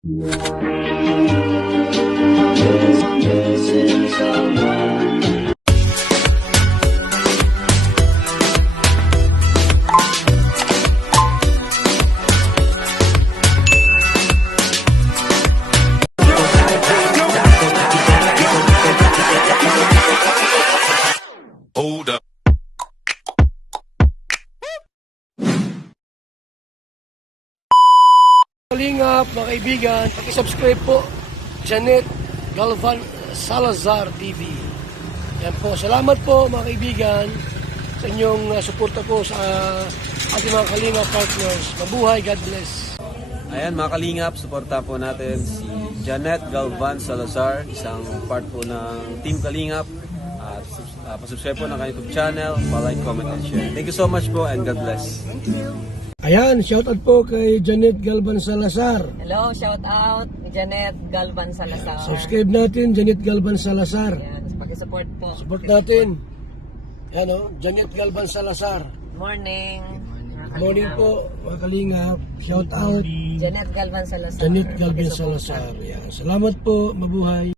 Hold up. Kalingap, mga kaibigan, paki-subscribe po, Janet Galvan Salazar TV. Yan po, salamat po mga kaibigan sa inyong suporta po sa ating mga Kalingap partners. Mabuhay, God bless. Ayan mga Kalingap, suporta po natin si Janet Galvan Salazar, isang part po ng Team Kalingap. At pasubscribe po ng kanyang YouTube channel, pa-like, comment, and share. Thank you so much po and God bless. Ayan, shoutout po kay Janet Galvan Salazar. Hello, shout out Janet Galvan Salazar. Subscribe natin, Janet Galvan Salazar. Ayan, paki-support po. Support natin. Ayan o, Janet Galvan Salazar. Morning. Morning po, mga Kalingap. Shout out, Janet Galvan Salazar. Janet Galvan Paki-support. Salazar. Ayan, salamat po, mabuhay.